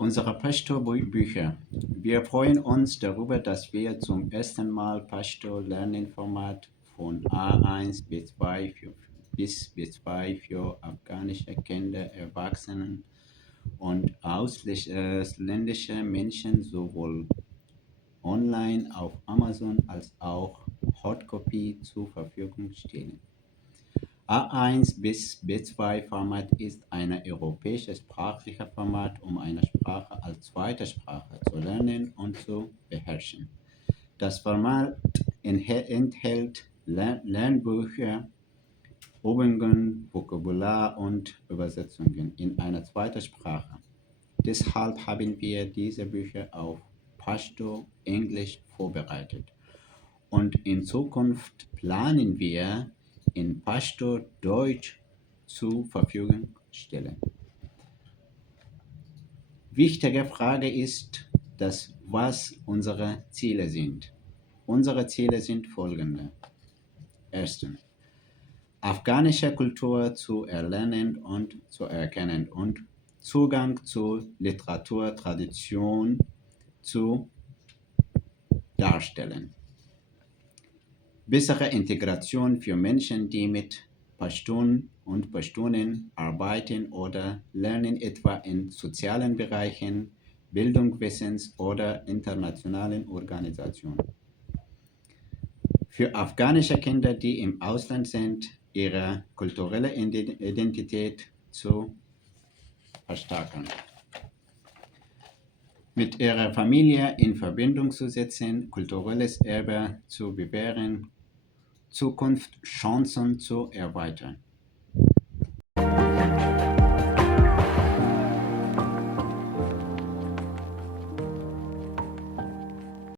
Unsere Pashto-Bücher. Wir freuen uns darüber, dass wir zum ersten Mal Pashto-Lernformat von A1 bis B2 für afghanische Kinder, Erwachsenen und ausländische Menschen sowohl online auf Amazon als auch Hardcopy zur Verfügung stellen. A1 bis B2 Format ist ein europäisches sprachliches Format, um eine Sprache als zweite Sprache zu lernen und zu beherrschen. Das Format enthält Lernbücher, Übungen, Vokabular und Übersetzungen in einer zweiten Sprache. Deshalb haben wir diese Bücher auf Pashto Englisch vorbereitet. Und in Zukunft planen wir, in Pashto Deutsch zur Verfügung stellen. Wichtige Frage ist, was unsere Ziele sind. Unsere Ziele sind folgende. Erstens, afghanische Kultur zu erlernen und zu erkennen und Zugang zu Literatur, Tradition zu darstellen. Bessere Integration für Menschen, die mit Pashtun und Pashtunen arbeiten oder lernen, etwa in sozialen Bereichen, Bildung, Wissens- oder internationalen Organisationen. Für afghanische Kinder, die im Ausland sind, ihre kulturelle Identität zu verstärken. Mit ihrer Familie in Verbindung zu setzen, kulturelles Erbe zu bewähren, Zukunftschancen zu erweitern.